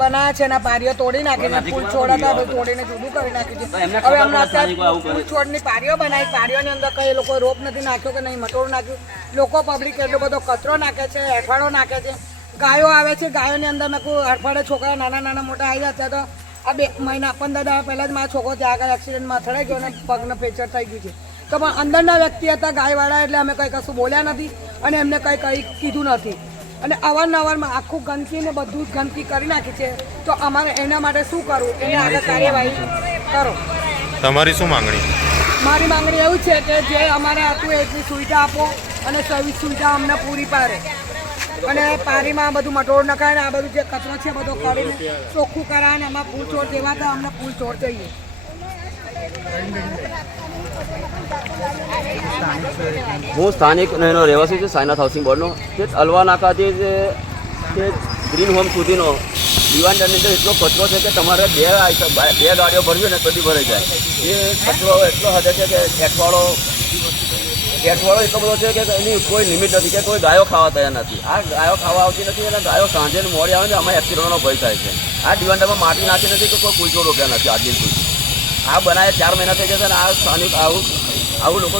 બનાવ્યા છે એના પારીઓ તોડી નાખી છે, ફૂલ છોડ હતા તોડીને જુદું કરી નાખ્યું છે. હવે હમણાં અત્યારે ફૂલ છોડની પારીઓ બનાવી, પારીઓની અંદર કઈ લોકો રોપ નથી નાખ્યો કે નહીં મટોળું નાખ્યું. લોકો પબ્લિક એટલો બધો કચરો નાખે છે, અઠવાડો નાખે છે. ગાયો આવે છે, ગાયોની અંદર નાખું અઠવાડે છોકરા નાના મોટા આવી જતા. તો આ 2 મહિના 15 દાડા પહેલાં જ મારા છોકરો ત્યાં આગળ એક્સિડન્ટમાં અથડાઈ ગયો અને પગને ફ્રેક્ચર થઈ ગયું છે. તો પણ અંદરના વ્યક્તિ હતા ગાયવાળા, એટલે અમે કંઈ કશું બોલ્યા નથી અને એમને કંઈ કીધું નથી. અને અવારનવારમાં આખું ગંદકી ને બધું જ ગંદકી કરી નાખી છે. તો અમારે એના માટે શું કરવું, એને આગળ કાર્યવાહી કરો. તમારી શું માંગણી? મારી માંગણી એવું છે કે જે અમારે હતું એટલી સુવિધા આપો અને સુવિધા અમને પૂરી પાડે. અને પારીમાં બધું મટોળ નખાય ને આ બધું જે કચરો છે બધો કરીને ચોખ્ખું કરાવે ને એમાં ફૂલ છોડ જેવા હતા, અમને ફૂલ છોડ જોઈએ. હું સ્થાનિક એનો રહેવાસી છું, સાયનાથ હાઉસિંગ બોર્ડનો. તે અલવા નાકાથી તે ગ્રીન હોમ સુધીનો દિવાનની અંદર એટલો કચરો છે કે તમારે બે ગાડીઓ ભરવી ને બધી ભરાઈ જાય. એ કચરો એટલો હદે છે કે એઠવાડો એટલો બધો છે કે એની કોઈ લિમિટ નથી, કે કોઈ ગાયો ખાવા તૈયાર નથી. આ ગાયો ખાવા આવતી નથી અને ગાયો સાંજે મોડી આવે ને અમે એક્સિડન્ટનો ભય થાય છે. આ દિવાનમાં માટી નાખી નથી કે કોઈ પૂછો રોક્યા નથી આજ દિન સુધી. આ બનાવે 4 મહિના થઈ જશે અને આ સ્થાનિક આવું લોકો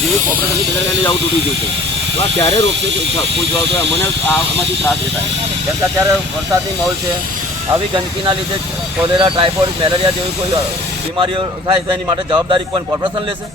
જેવી કોર્પોરેશનની બેદરકારી આવું તૂટી ગયું છે. તો આ ક્યારે રોકશે કોઈ જવાબ તો મને આમાંથી ત્રાસ એ થાય. કેમ કે અત્યારે વરસાદની માહોલ છે, આવી ગંદકીના લીધે કોલેરા, ટાઇફોઇડ, મેલેરિયા જેવી કોઈ બીમારીઓ થાય તો એની માટે જવાબદારી કોઈ કોર્પોરેશન લેશે?